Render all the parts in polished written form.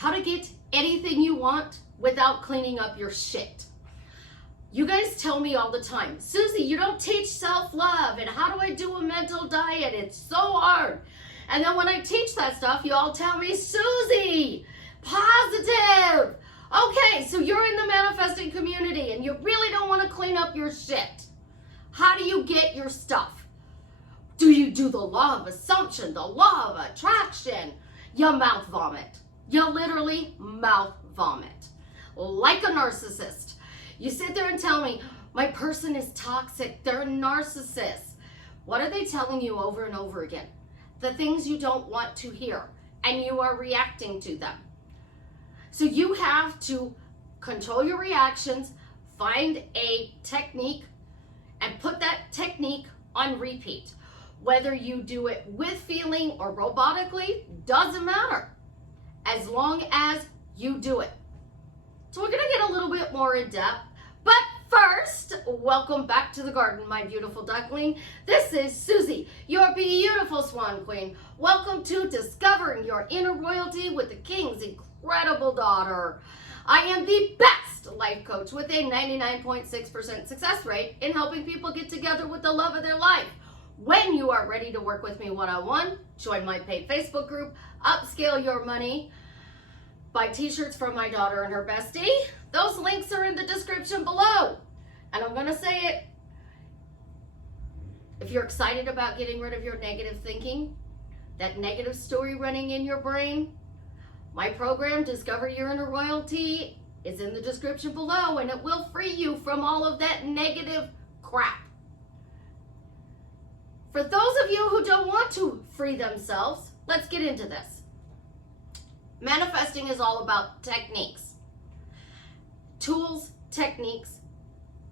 how to get anything you want without cleaning up your shit. You guys tell me all the time, Susie, you don't teach self-love, and how do I do a mental diet? It's so hard. And then when I teach that stuff, you all tell me, Susie, positive. Okay, so you're in the manifesting community and you really don't want to clean up your shit. How do you get your stuff? Do you do the law of assumption, the law of attraction? You mouth vomit. You literally mouth vomit. Like a narcissist. You sit there and tell me, my person is toxic, they're a narcissist. What are they telling you over and over again? The things you don't want to hear, and you are reacting to them. So you have to control your reactions, find a technique, and put that technique on repeat. Whether you do it with feeling or robotically, doesn't matter, as long as you do it. So we're gonna get a little bit more in depth, but first, welcome back to the garden, my beautiful duckling. This is Susie, your beautiful swan queen. Welcome to Discovering Your Inner Royalty with the King's Incredible Daughter. I am the best life coach with a 99.6% success rate in helping people get together with the love of their life. When you are ready to work with me one-on-one, join my paid Facebook group, Upscale Your Money, buy t-shirts from my daughter and her bestie. Those links are in the description below. And I'm gonna say it, if you're excited about getting rid of your negative thinking, that negative story running in your brain, my program, Discover Your Inner Royalty, is in the description below, and it will free you from all of that negative crap. For those of you who don't want to free themselves, let's get into this. Manifesting is all about techniques. Tools, techniques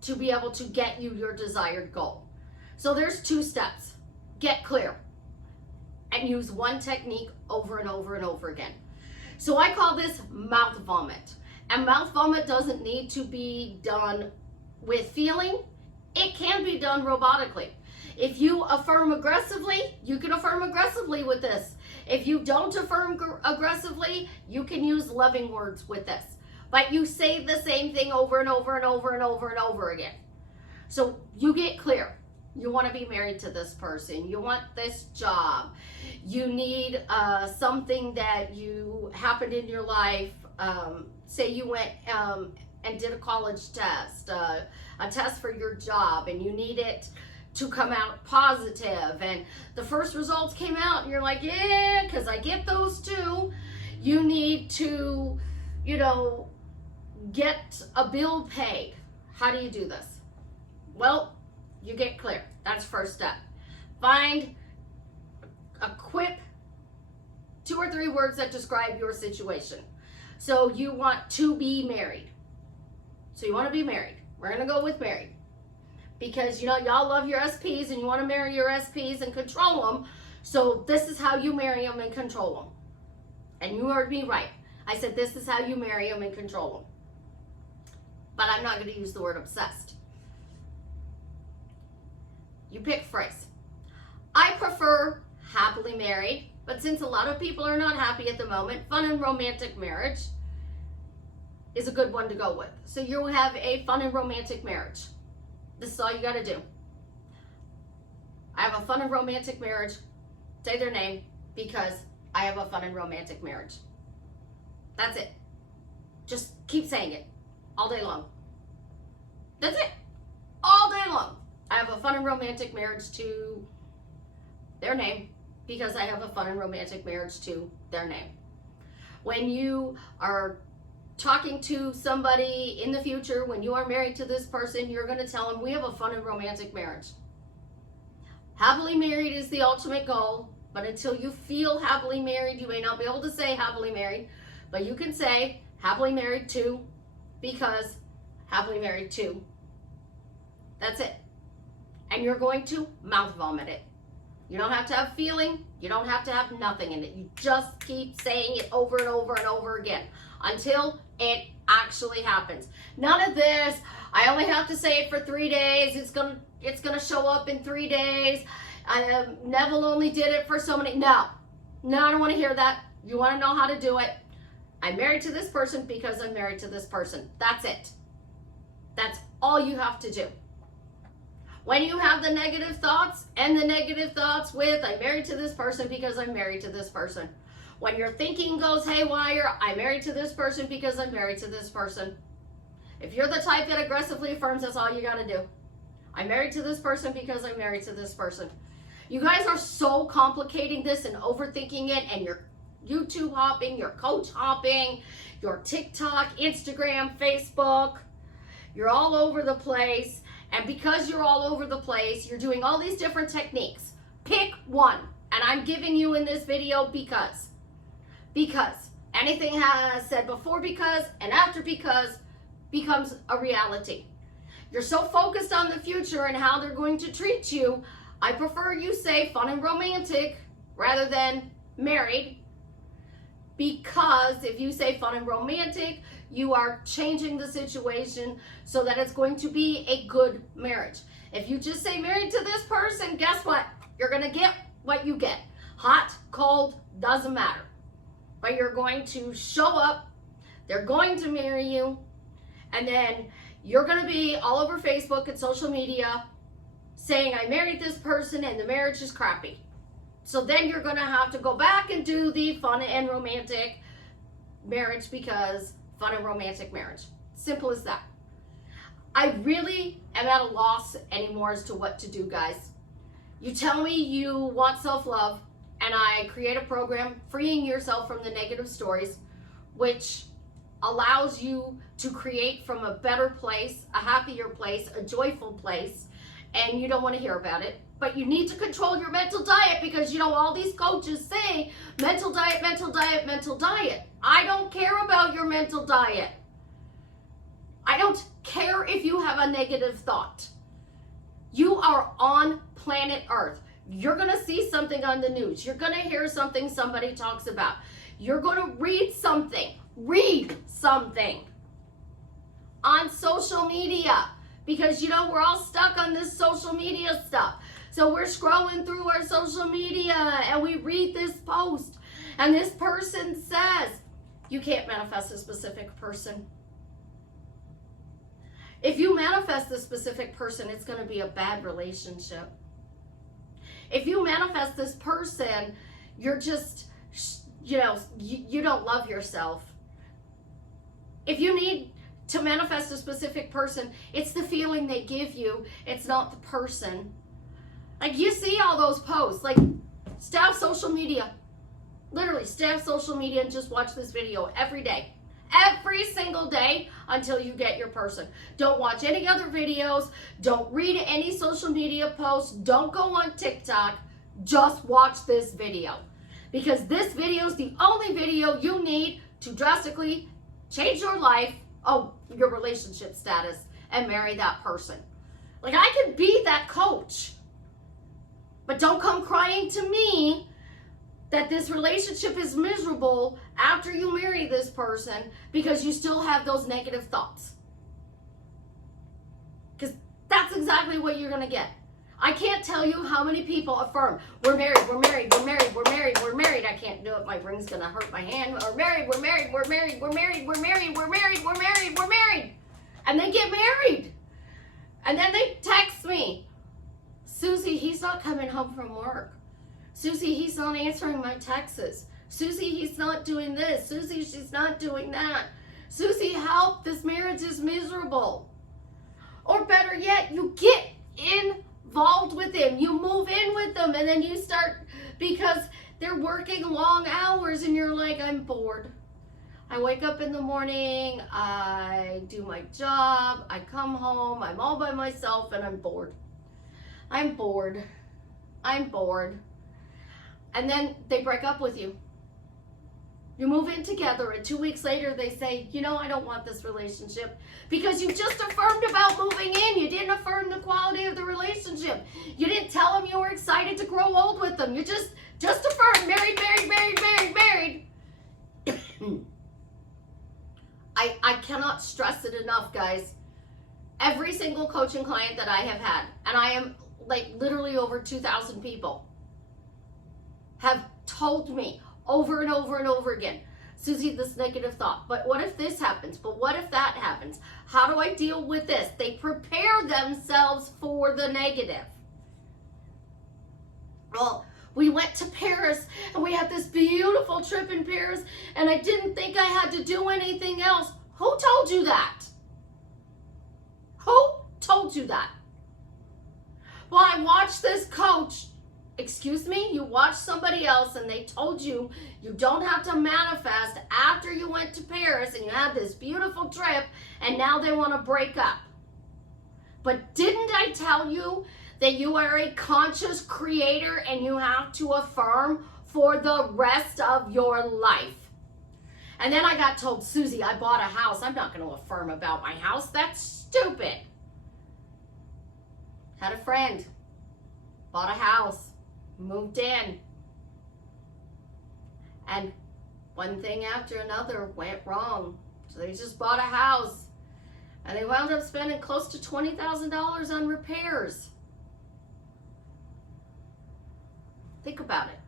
to be able to get you your desired goal. So there's 2 steps. Get clear and use one technique over and over and over again. So I call this mouth vomit. And mouth vomit doesn't need to be done with feeling. It can be done robotically. If you affirm aggressively, you can affirm aggressively with this. If you don't affirm aggressively, you can use loving words with this. But you say the same thing over and over and over and over and over again. So you get clear. You want to be married to this person. You want this job. You need something that you happened in your life. Say you went and did a college test, a test for your job, and you need it to come out positive, and the first results came out and you're like, yeah, because I get those too. You need to, get a bill paid. How do you do this? Well, you get clear. That's first step. Find a quick 2 or 3 words that describe your situation. So you want to be married. So you want to be married. We're going to go with married. Because, y'all love your SPs and you want to marry your SPs and control them. So this is how you marry them and control them. And you heard me right. I said this is how you marry them and control them. But I'm not going to use the word obsessed. You pick phrase. I prefer happily married, but since a lot of people are not happy at the moment, fun and romantic marriage is a good one to go with. So you have a fun and romantic marriage. This is all you got to do. I have a fun and romantic marriage. Say their name because I have a fun and romantic marriage. That's it. Just keep saying it all day long. That's it. All day long. I have a fun and romantic marriage to their name because I have a fun and romantic marriage to their name. When you are talking to somebody in the future, when you are married to this person, you're going to tell them we have a fun and romantic marriage. Happily married is the ultimate goal, but until you feel happily married, you may not be able to say happily married, but you can say happily married to because happily married to. That's it. And you're going to mouth vomit it. You don't have to have feeling. You don't have to have nothing in it. You just keep saying it over and over and over again until it actually happens. None of this, I only have to say it for 3 days. It's gonna show up in 3 days. Neville only did it for so many. No, I don't want to hear that. You want to know how to do it. I'm married to this person because I'm married to this person. That's it. That's all you have to do. When you have the negative thoughts, end the negative thoughts with, I'm married to this person because I'm married to this person. When your thinking goes haywire, I'm married to this person because I'm married to this person. If you're the type that aggressively affirms, that's all you got to do. I'm married to this person because I'm married to this person. You guys are so complicating this and overthinking it, and you're YouTube hopping, you're coach hopping, you're TikTok, Instagram, Facebook. You're all over the place. And because you're all over the place, you're doing all these different techniques. Pick one. And I'm giving you in this video because anything has said before because and after because becomes a reality. You're so focused on the future and how they're going to treat you. I prefer you say fun and romantic rather than married, because if you say fun and romantic, you are changing the situation so that it's going to be a good marriage. If you just say married to this person, guess what? You're going to get what you get. Hot, cold, doesn't matter. But you're going to show up, they're going to marry you, and then you're going to be all over Facebook and social media saying, I married this person and the marriage is crappy. So then you're going to have to go back and do the fun and romantic marriage because fun and romantic marriage. Simple as that. I really am at a loss anymore as to what to do, guys. You tell me you want self-love, and I create a program, freeing yourself from the negative stories, which allows you to create from a better place, a happier place, a joyful place, and you don't want to hear about it. But you need to control your mental diet because, you know, all these coaches say mental diet, mental diet, mental diet. I don't care about your mental diet. I don't care if you have a negative thought. You are on planet Earth. You're going to see something on the news. You're going to hear something somebody talks about. You're going to read something on social media, because, you know, we're all stuck on this social media stuff. So we're scrolling through our social media and we read this post and this person says, you can't manifest a specific person. If you manifest a specific person, it's going to be a bad relationship. If you manifest this person, you're just, you know, you don't love yourself. If you need to manifest a specific person, it's the feeling they give you. It's not the person. Like, you see all those posts, like, stay off social media. Literally, stay off social media and just watch this video every day. Every single day until you get your person. Don't watch any other videos. Don't read any social media posts. Don't go on TikTok. Just watch this video. Because this video is the only video you need to drastically change your life, your relationship status, and marry that person. Like, I could be that coach. But don't come crying to me that this relationship is miserable after you marry this person because you still have those negative thoughts. Because that's exactly what you're going to get. I can't tell you how many people affirm, we're married, we're married, we're married, we're married, we're married. I can't do it. My ring's going to hurt my hand. We're married, we're married, we're married, we're married, we're married, we're married, we're married, we're married. And they get married. And then they text me, Susie, he's not coming home from work. Susie, he's not answering my texts. Susie, he's not doing this. Susie, she's not doing that. Susie, help, this marriage is miserable. Or better yet, you get involved with him. You move in with them, and then you start, because they're working long hours, and you're like, I'm bored. I wake up in the morning, I do my job, I come home, I'm all by myself, and I'm bored. I'm bored. I'm bored. And then they break up with you. You move in together, and 2 weeks later they say, you know, I don't want this relationship, because you just affirmed about moving in. You didn't affirm the quality of the relationship. You didn't tell them you were excited to grow old with them. You just affirmed married, married, married, married, married. I cannot stress it enough, guys. Every single coaching client that I have had, and I am like literally over 2,000 people, have told me over and over and over again, Susie, this negative thought. But what if this happens? But what if that happens? How do I deal with this? They prepare themselves for the negative. Well, we went to Paris and we had this beautiful trip in Paris and I didn't think I had to do anything else. Who told you that? Who told you that? Well, I watched this coach. Excuse me? You watched somebody else and they told you you don't have to manifest after you went to Paris and you had this beautiful trip and now they want to break up. But didn't I tell you that you are a conscious creator and you have to affirm for the rest of your life? And then I got told, Susie, I bought a house. I'm not going to affirm about my house. That's stupid. Had a friend, bought a house, moved in. And one thing after another went wrong. So they just bought a house and they wound up spending close to $20,000 on repairs. Think about it.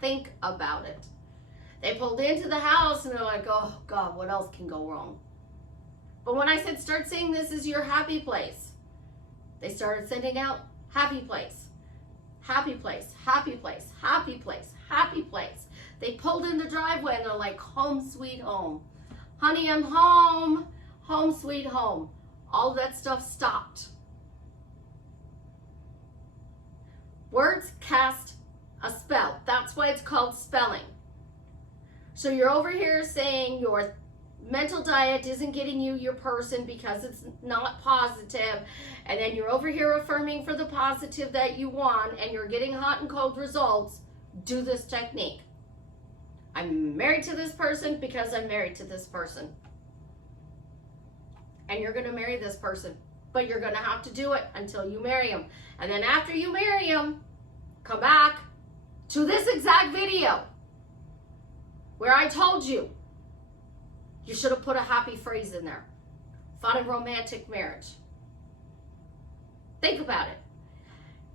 Think about it. They pulled into the house and they're like, oh God, what else can go wrong? But when I said start saying this is your happy place, they started sending out happy place, happy place, happy place, happy place, happy place. They pulled in the driveway and they're like, home sweet home. Honey, I'm home. Home sweet home. All of that stuff stopped. Words cast a spell. That's why it's called spelling. So you're over here saying your mental diet isn't getting you your person because it's not positive, and then you're over here affirming for the positive that you want and you're getting hot and cold results. Do this technique. I'm married to this person because I'm married to this person. And you're going to marry this person, but you're going to have to do it until you marry him. And then after you marry him, come back to this exact video where I told you you should have put a happy phrase in there. Fun and romantic marriage. Think about it.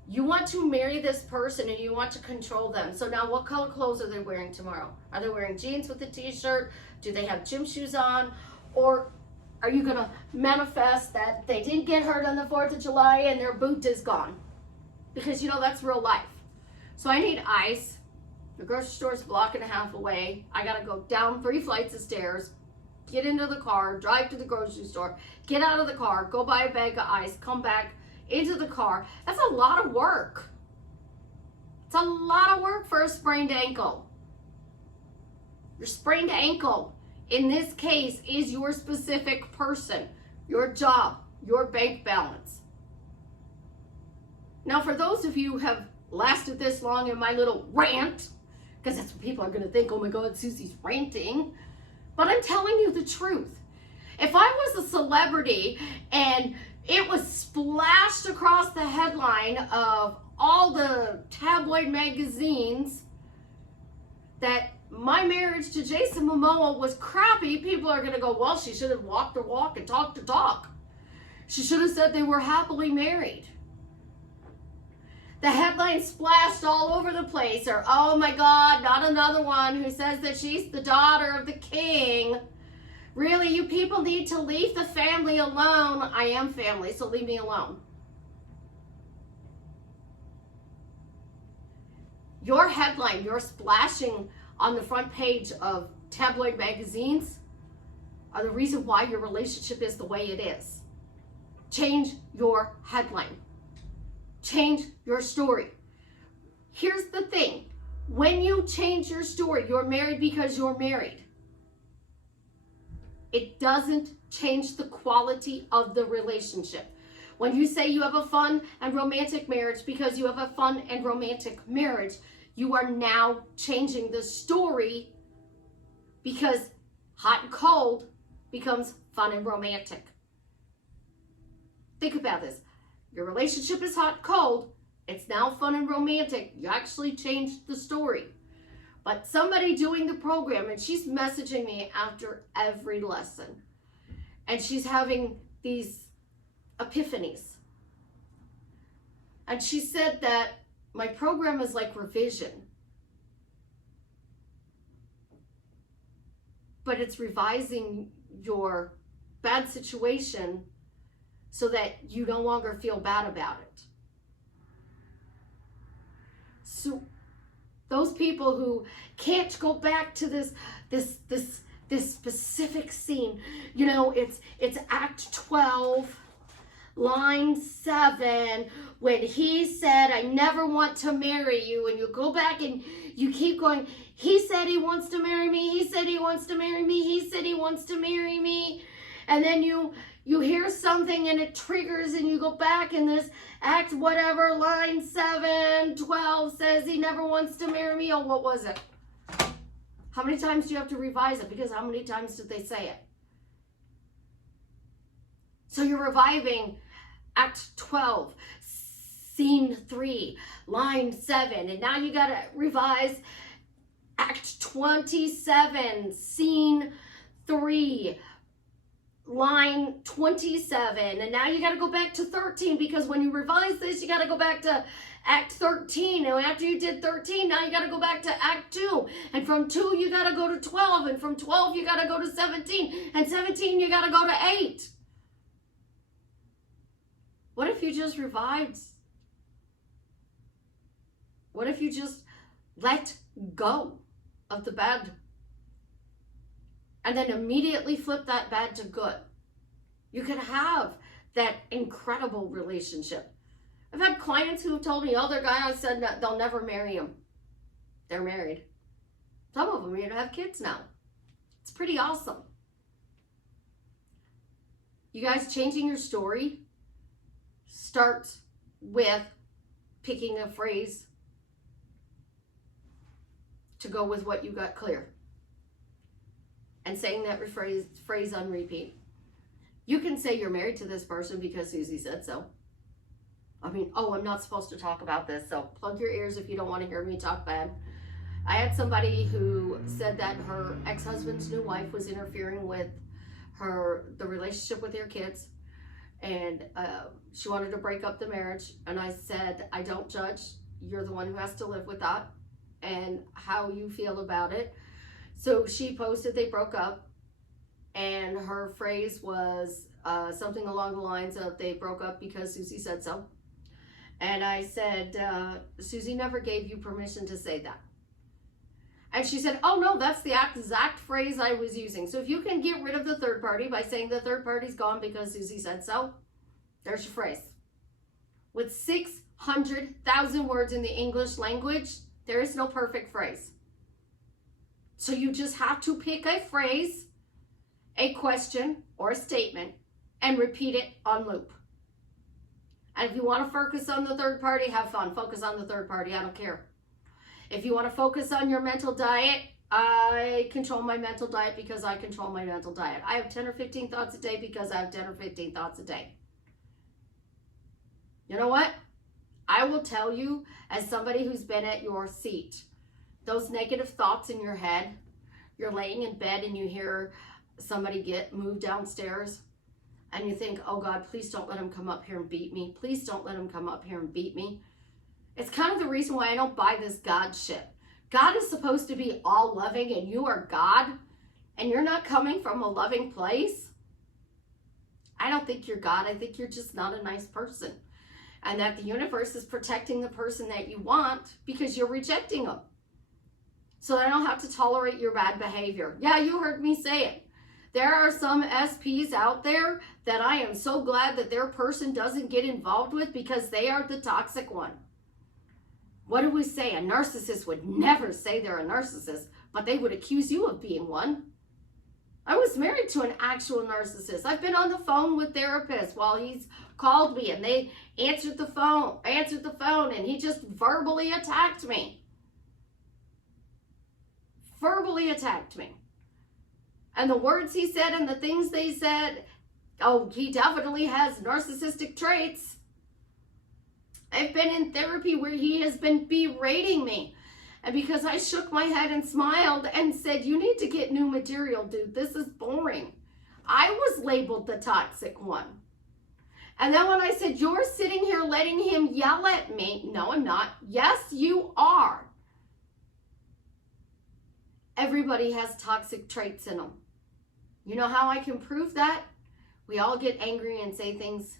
You want to marry this person and you want to control them. So now what color clothes are they wearing tomorrow? Are they wearing jeans with a t-shirt? Do they have gym shoes on? Or are you going to manifest that they didn't get hurt on the 4th of July and their boot is gone? Because you know that's real life. So I need ice. The grocery store is a block and a half away. I got to go down 3 flights of stairs, get into the car, drive to the grocery store, get out of the car, go buy a bag of ice, come back into the car. That's a lot of work. It's a lot of work for a sprained ankle. Your sprained ankle, in this case, is your specific person, your job, your bank balance. Now, for those of you who have lasted this long in my little rant, because that's what people are going to think, oh my God, Susie's ranting. But I'm telling you the truth. If I was a celebrity and it was splashed across the headline of all the tabloid magazines that my marriage to Jason Momoa was crappy, people are going to go, well, she should have walked the walk and talked the talk. She should have said they were happily married. The headline splashed all over the place, or, oh my God, not another one who says that she's the daughter of the king. Really, you people need to leave the family alone. I am family, so leave me alone. Your headline, your splashing on the front page of tabloid magazines are the reason why your relationship is the way it is. Change your headline. Change your story. Here's the thing. When you change your story, you're married because you're married. It doesn't change the quality of the relationship. When you say you have a fun and romantic marriage because you have a fun and romantic marriage, you are now changing the story because hot and cold becomes fun and romantic. Think about this. Your relationship is hot and cold. It's now fun and romantic. You actually changed the story. But somebody doing the program, and she's messaging me after every lesson, and she's having these epiphanies. And she said that my program is like revision. but it's revising your bad situation so that you no longer feel bad about it. So those people who can't go back to this specific scene, you know, it's Act 12, line 7, when he said, I never want to marry you, and you go back and you keep going, he said he wants to marry me, he said he wants to marry me, he said he wants to marry me, and then you hear something and it triggers and you go back and this act whatever, line 7, 12 says he never wants to marry me. Oh, what was it? How many times do you have to revise it? Because how many times did they say it? So you're reviving Act 12, Scene 3, line 7. And now you got to revise Act 27, Scene 3, line 27. And now you got to go back to 13, because when you revise this, you got to go back to Act 13. And after you did 13, now you got to go back to Act 2. And from 2, you got to go to 12. And from 12, you got to go to 17. And 17, you got to go to 8. What if you just revived? What if you just let go of the bad and then immediately flip that bad to good? You could have that incredible relationship. I've had clients who have told me, oh, their guy said that they'll never marry him. They're married. Some of them even have kids now. It's pretty awesome. You guys, changing your story starts with picking a phrase to go with what you got clear and saying that phrase on repeat. You can say you're married to this person because Susie said so. I mean, oh, I'm not supposed to talk about this, so plug your ears if you don't want to hear me talk bad. I had somebody who said that her ex-husband's new wife was interfering with the relationship with their kids, and she wanted to break up the marriage. And I said, I don't judge. You're the one who has to live with that and how you feel about it. So she posted they broke up, and her phrase was something along the lines of, they broke up because Susie said so. And I said, Susie never gave you permission to say that. And she said, oh no, that's the exact phrase I was using. So if you can get rid of the third party by saying the third party's gone because Susie said so, there's your phrase. With 600,000 words in the English language, there is no perfect phrase. So you just have to pick a phrase, a question, or a statement, and repeat it on loop. And if you want to focus on the third party, have fun. Focus on the third party. I don't care. If you want to focus on your mental diet, I control my mental diet because I control my mental diet. I have 10 or 15 thoughts a day because I have 10 or 15 thoughts a day. You know what? I will tell you, as somebody who's been at your seat, those negative thoughts in your head, you're laying in bed and you hear somebody get moved downstairs and you think, oh God, please don't let him come up here and beat me. Please don't let him come up here and beat me. It's kind of the reason why I don't buy this God shit. God is supposed to be all loving, and you are God, and you're not coming from a loving place. I don't think you're God. I think you're just not a nice person. And that the universe is protecting the person that you want because you're rejecting them. So I don't have to tolerate your bad behavior. Yeah, you heard me say it. There are some SPs out there that I am so glad that their person doesn't get involved with because they are the toxic one. What do we say? A narcissist would never say they're a narcissist, but they would accuse you of being one. I was married to an actual narcissist. I've been on the phone with therapists while he's called me and they answered the phone, and he just verbally attacked me. Verbally attacked me. And the words he said and the things they said, oh, he definitely has narcissistic traits. I've been in therapy where he has been berating me. And because I shook my head and smiled and said, you need to get new material, dude. This is boring. I was labeled the toxic one. And then when I said, you're sitting here letting him yell at me. No, I'm not. Yes, you are. Everybody has toxic traits in them. You know how I can prove that? We all get angry and say things.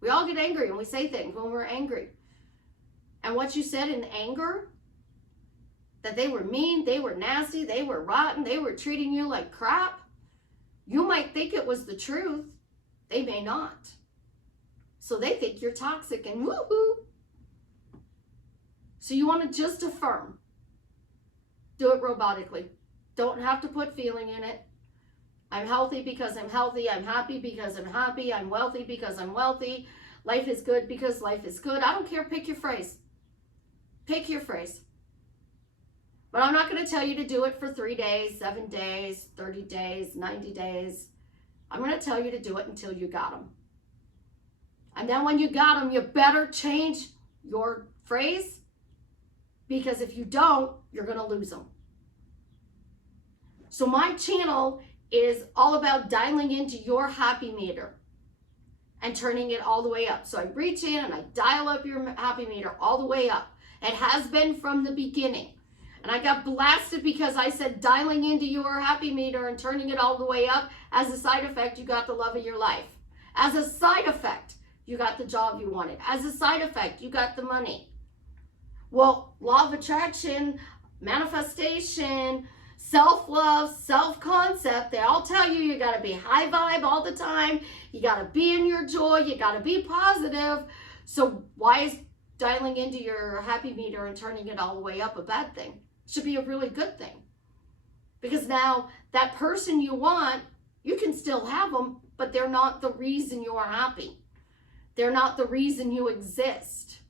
We all get angry and we say things when we're angry. And what you said in anger, that they were mean, they were nasty, they were rotten, they were treating you like crap, you might think it was the truth. They may not. So they think you're toxic and woohoo. So you want to just affirm. Do it robotically. Don't have to put feeling in it. I'm healthy because I'm healthy. I'm happy because I'm happy. I'm wealthy because I'm wealthy. Life is good because life is good. I don't care. Pick your phrase. Pick your phrase. But I'm not going to tell you to do it for 3 days, 7 days, 30 days, 90 days. I'm going to tell you to do it until you got them. And then when you got them, you better change your phrase, because if you don't, you're going to lose them. So my channel is all about dialing into your happy meter and turning it all the way up. So I reach in and I dial up your happy meter all the way up. It has been from the beginning. And I got blasted because I said dialing into your happy meter and turning it all the way up. As a side effect, you got the love of your life. As a side effect, you got the job you wanted. As a side effect, you got the money. Well, law of attraction, manifestation, self-love, self-concept, they all tell you got to be high vibe all the time. You got to be in your joy. You got to be positive. So why is dialing into your happy meter and turning it all the way up a bad thing? It should be a really good thing. Because now that person you want, you can still have them, but they're not the reason you are happy. They're not the reason you exist.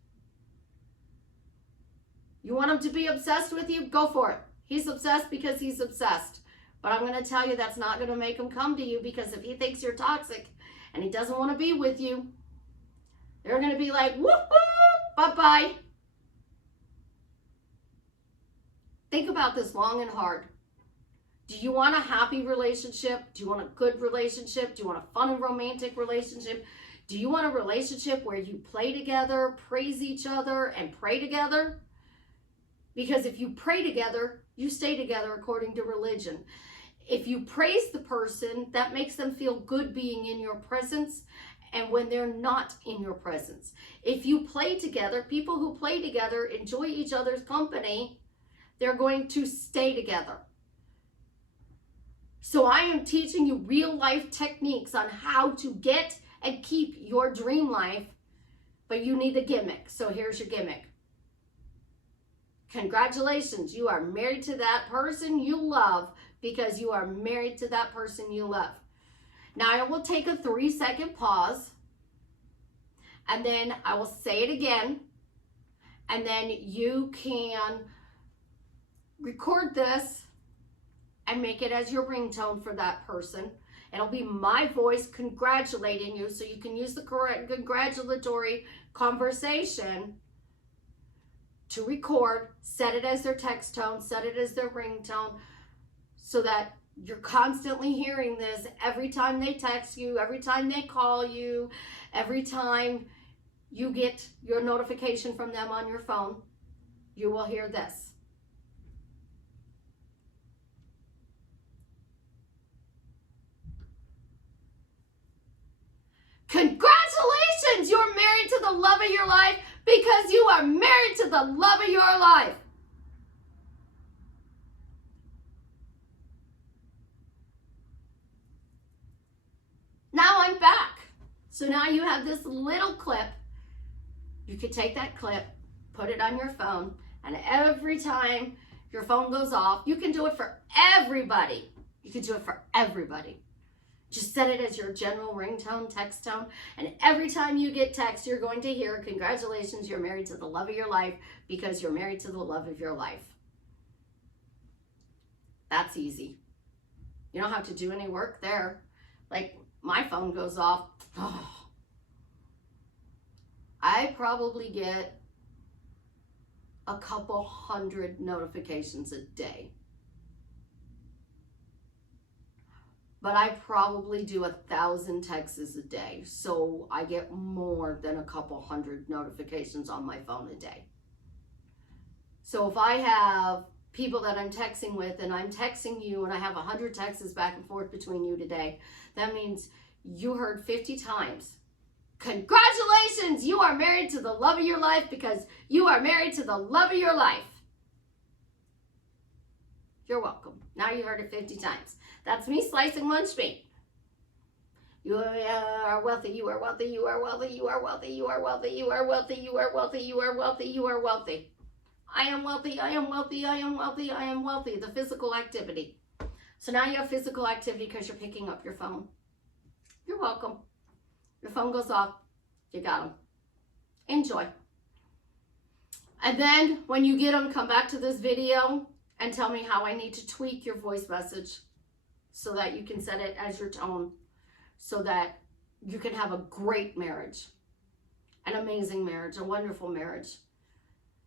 You want him to be obsessed with you? Go for it. He's obsessed because he's obsessed. But I'm going to tell you that's not going to make him come to you, because if he thinks you're toxic and he doesn't want to be with you, they're going to be like, whoop-whoop, bye-bye. Think about this long and hard. Do you want a happy relationship? Do you want a good relationship? Do you want a fun and romantic relationship? Do you want a relationship where you play together, praise each other, and pray together? Because if you pray together, you stay together according to religion. If you praise the person, that makes them feel good being in your presence, and when they're not in your presence. If you play together, people who play together enjoy each other's company, they're going to stay together. So I am teaching you real life techniques on how to get and keep your dream life, but you need a gimmick. So here's your gimmick. Congratulations, you are married to that person you love, because you are married to that person you love. Now I will take a 3-second pause, and then I will say it again, and then you can record this and make it as your ringtone for that person. It'll be my voice congratulating you, so you can use the correct congratulatory conversation to record, set it as their text tone, set it as their ringtone, so that you're constantly hearing this every time they text you, every time they call you, every time you get your notification from them on your phone, you will hear this. Congratulations, you're married to the love of your life, because you are married to the love of your life. Now I'm back. So now you have this little clip. You could take that clip, put it on your phone, and every time your phone goes off, you can do it for everybody. You can do it for everybody. Just set it as your general ringtone, text tone, and every time you get text, you're going to hear, congratulations, you're married to the love of your life, because you're married to the love of your life. That's easy. You don't have to do any work there. Like, my phone goes off. Oh, I probably get a couple hundred notifications a day. But I probably do 1,000 texts a day. So I get more than a couple hundred notifications on my phone a day. So if I have people that I'm texting with and I'm texting you and I have 100 texts back and forth between you today, that means you heard 50 times, congratulations, you are married to the love of your life because you are married to the love of your life. You're welcome. Now you heard it 50 times. That's me slicing lunch meat. You are wealthy, you are wealthy, you are wealthy, you are wealthy, you are wealthy, you are wealthy, you are wealthy, you are wealthy, you are wealthy. I am wealthy, I am wealthy, I am wealthy, I am wealthy. The physical activity. So now you have physical activity because you're picking up your phone. You're welcome. Your phone goes off. You got them. Enjoy. And then when you get them, come back to this video and tell me how I need to tweak your voice message so that you can set it as your tone so that you can have a great marriage, an amazing marriage, a wonderful marriage,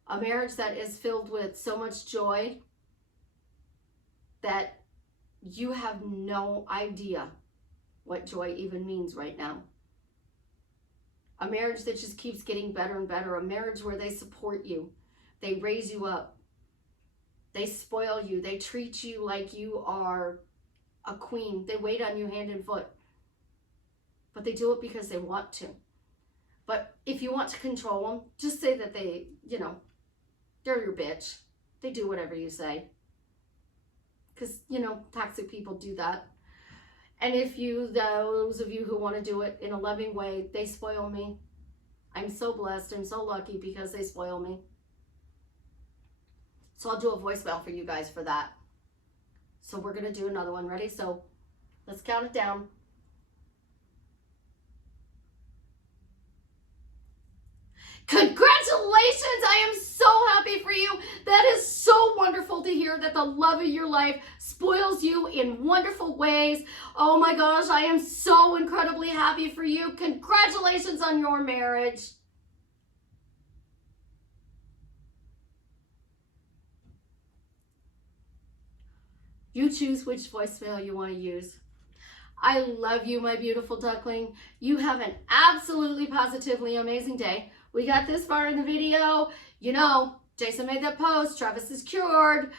a marriage that is filled with so much joy that you have no idea what joy even means right now. A marriage that just keeps getting better and better. A marriage where they support you. They raise you up. They spoil you. They treat you like you are a queen. They wait on you hand and foot. But they do it because they want to. But if you want to control them, just say that they, they're your bitch. They do whatever you say. Because, toxic people do that. And if those of you who want to do it in a loving way, they spoil me. I'm so blessed. I'm so lucky because they spoil me. So I'll do a voicemail for you guys for that. So we're going to do another one. Ready? So let's count it down. Congratulations! I am so happy for you. That is so wonderful to hear that the love of your life spoils you in wonderful ways. Oh my gosh, I am so incredibly happy for you. Congratulations on your marriage. You choose which voicemail you want to use. I love you, my beautiful duckling. You have an absolutely positively amazing day. We got this far in the video. Jason made that post. Travis is cured.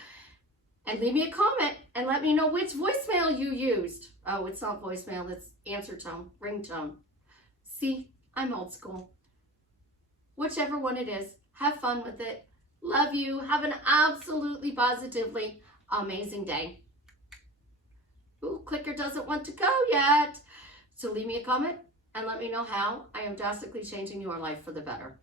And leave me a comment and let me know which voicemail you used. Oh, it's not voicemail. It's answer tone, ringtone. See, I'm old school. Whichever one it is, have fun with it. Love you. Have an absolutely positively amazing day. Ooh, clicker doesn't want to go yet. So leave me a comment and let me know how I am drastically changing your life for the better.